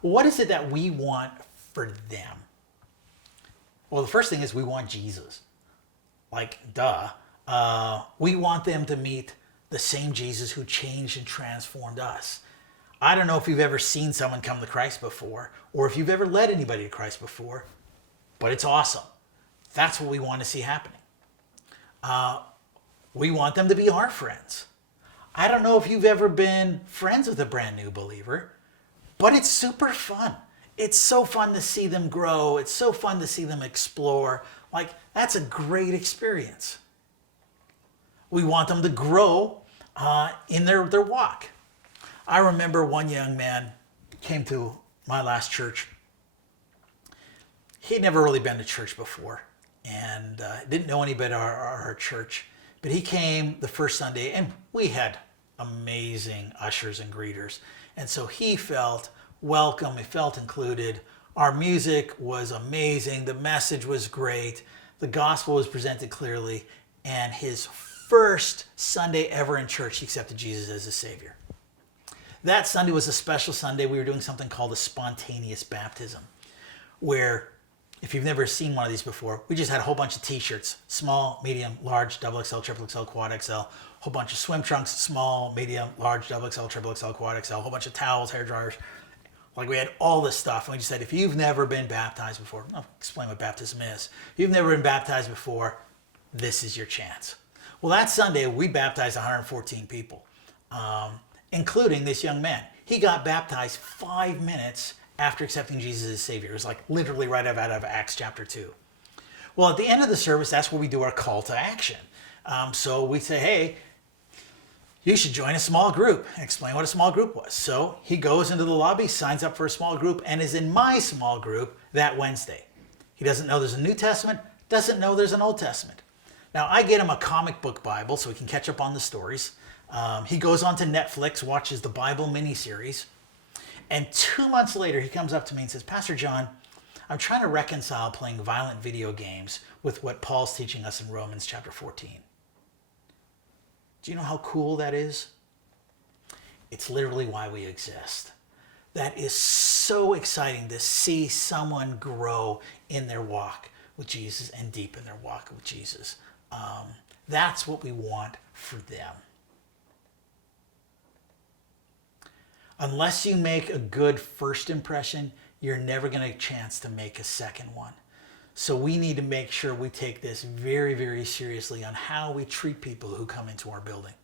What is it that we want for them? Well, the first thing is we want Jesus. Like, duh. We want them to meet the same Jesus who changed and transformed us. I don't know if you've ever seen someone come to Christ before, or if you've ever led anybody to Christ before, but it's awesome. That's what we want to see happening. We want them to be our friends. I don't know if you've ever been friends with a brand new believer, but it's super fun. It's so fun to see them grow. It's so fun to see them explore. Like, that's a great experience. We want them to grow in their walk. I remember one young man came to my last church. He'd never really been to church before and didn't know anybody at our church. But he came the first Sunday, and we had amazing ushers and greeters. And so he felt welcome. He felt included. Our music was amazing. The message was great. The gospel was presented clearly. And his first Sunday ever in church, he accepted Jesus as his Savior. That Sunday was a special Sunday. We were doing something called a spontaneous baptism, where, if you've never seen one of these before, we just had a whole bunch of t-shirts, small, medium, large, double XL, triple XL, quad XL, a whole bunch of swim trunks, small, medium, large, double XL, triple XL, quad XL, a whole bunch of towels, hair dryers. Like, we had all this stuff. And we just said, if you've never been baptized before, I'll explain what baptism is. If you've never been baptized before, this is your chance. Well, that Sunday, we baptized 114 people, including this young man. He got baptized 5 minutes after accepting Jesus as Savior. It was like literally right out of Acts chapter 2. Well, at the end of the service, that's where we do our call to action. So we say, hey, you should join a small group, and explain what a small group was. So he goes into the lobby, signs up for a small group, and is in my small group that Wednesday. He doesn't know there's a New Testament, doesn't know there's an Old Testament. Now, I get him a comic book Bible so he can catch up on the stories. He goes on to Netflix, watches the Bible miniseries. And 2 months later, he comes up to me and says, Pastor John, I'm trying to reconcile playing violent video games with what Paul's teaching us in Romans chapter 14. Do you know how cool that is? It's literally why we exist. That is so exciting to see someone grow in their walk with Jesus and deep in their walk with Jesus. That's what we want for them. Unless you make a good first impression, you're never going to get a chance to make a second one. So we need to make sure we take this very, very seriously on how we treat people who come into our building.